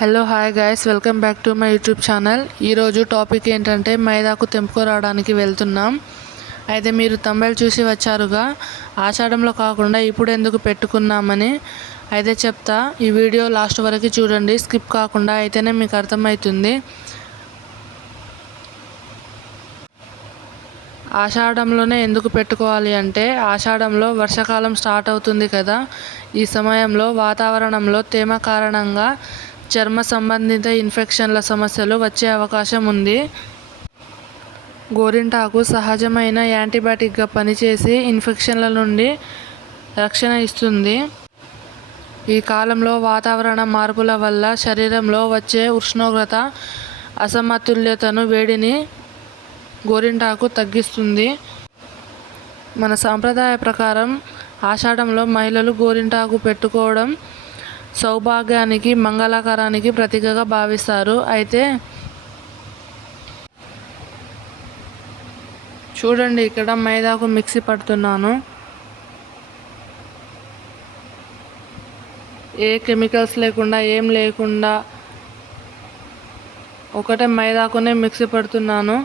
Hello hi guys, welcome back to my YouTube channel. ఈరోజు topic ఏంటంటే మైదాకు తెంపుకోరావడానికి వెళ్తున్నాం. అయితే మీరు తంబెల్ చూసి వచ్చారుగా, ఆషాఢంలో కాకుండా ఇప్పుడు ఎందుకు పెట్టుకున్నామని అయితే చెప్తా. ఈ వీడియో లాస్ట్ వరకు చూడండి, స్కిప్ కాకుండా, అయితేనే మీకు అర్థమవుతుంది. ఆషాఢంలోనే ఎందుకు పెట్టుకోవాలి అంటే, ఆషాఢంలో వర్షాకాలం స్టార్ట్ అవుతుంది కదా. ఈ సమయంలో వాతావరణంలో తేమ కారణంగా చర్మ సంబంధిత ఇన్ఫెక్షన్ల సమస్యలు వచ్చే అవకాశం ఉంది. గోరింటాకు సహజమైన యాంటీబయాటిక్గా పనిచేసి ఇన్ఫెక్షన్ల నుండి రక్షణ ఇస్తుంది. ఈ కాలంలో వాతావరణ మార్పుల వల్ల శరీరంలో వచ్చే ఉష్ణోగ్రత అసమతుల్యతను, వేడిని గోరింటాకు తగ్గిస్తుంది. మన సాంప్రదాయ ప్రకారం ఆషాఢంలో మహిళలు గోరింటాకు పెట్టుకోవడం సౌభాగ్యానికి, మంగళకరానికి ప్రతీకగా భావిస్తారు. అయితే చూడండి, ఇక్కడ మైదాకు మిక్సీ పడుతున్నాను. ఏ కెమికల్స్ లేకుండా, ఏం లేకుండా ఒకటే మైదాకునే మిక్సీ పడుతున్నాను.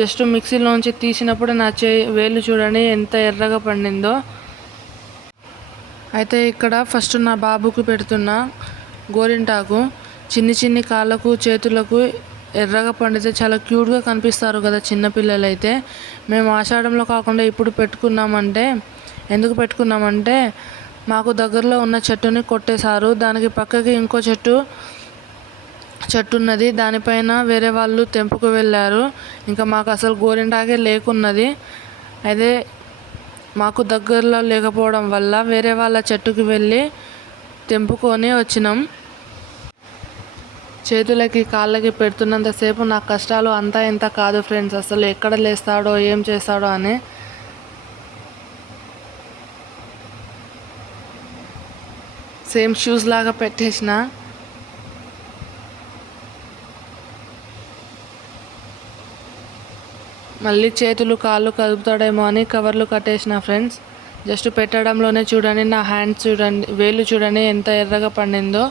జస్ట్ మిక్సీలోంచి తీసినప్పుడు నా వేలు చూడండి ఎంత ఎర్రగా పండిందో. అయితే ఇక్కడ ఫస్ట్ నా బాబుకు పెడుతున్నా గోరింటాకు. చిన్ని కాళ్ళకు, చేతులకు ఎర్రగా పండితే చాలా క్యూట్గా కనిపిస్తారు కదా చిన్నపిల్లలు. అయితే మేము ఆషాఢంలో కాకుండా ఇప్పుడు ఎందుకు పెట్టుకున్నామంటే, మాకు దగ్గరలో ఉన్న చెట్టుని కొట్టేశారు. దానికి పక్కకి ఇంకో చెట్టు ఉన్నది, దానిపైన వేరే వాళ్ళు తెంపుకు వెళ్ళారు. ఇంకా మాకు అసలు గోరింటాకే లేకున్నది. అయితే మాకు దగ్గరలో లేకపోవడం వల్ల వేరే వాళ్ళ చెట్టుకి వెళ్ళి తెంపుకొని వచ్చినాం. చేతులకి, కాళ్ళకి పెడుతున్నంతసేపు నా కష్టాలు అంతా ఇంత కాదు ఫ్రెండ్స్. అసలు ఎక్కడ లేస్తాడో, ఏం చేస్తాడో అని. సేమ్ షూస్ లాగా పెట్టేసిన. మళ్ళీ చేతులు, కాళ్ళు కదుపుతాడేమో అని కవర్లు కట్టేసిన ఫ్రెండ్స్. జస్ట్ పెట్టడంలోనే చూడండి, నా హ్యాండ్స్ చూడండి, వేలు చూడండి ఎంత ఎర్రగా పండిందో.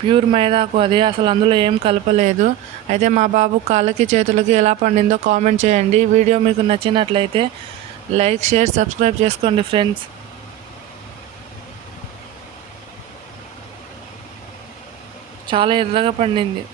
ప్యూర్ మైదాకు అది, అసలు అందులో ఏం కలపలేదు. అయితే మా బాబు కాళ్ళకి, చేతులకి ఎలా పండిందో కామెంట్ చేయండి. వీడియో మీకు నచ్చినట్లయితే లైక్, షేర్, సబ్స్క్రైబ్ చేసుకోండి ఫ్రెండ్స్. చాలా ఎర్రగా పండింది.